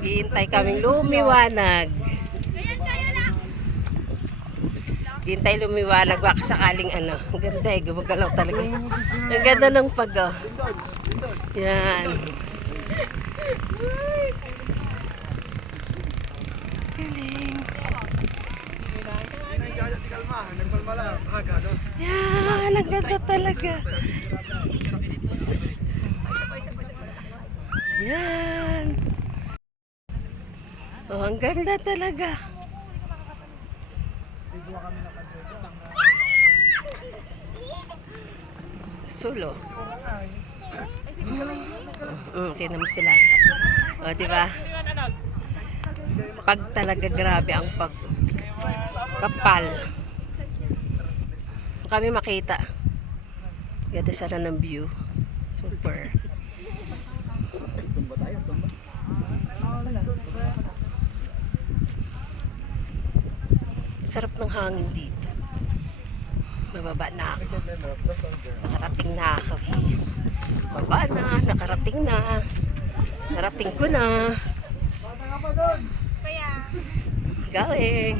Hihintay kaming lumiwanag. Hihintay lumiwanag. Baka sakaling ano. Ang ganda eh. Gumagalaw talaga. Ang ganda ng pag. Oh. Yan. Galing. Yan. Ang ganda talaga. Yan. Oh, ang ganda talaga. Solo. Tingnan mo sila. O, diba? Pag talaga grabe ang pagkapal. Kami makita. Ganda sana ng view. Super. Sarap ng hangin dito. Mababa na ako. Nakarating na ako. Baba na, nakarating na. Narating ko na. Galing.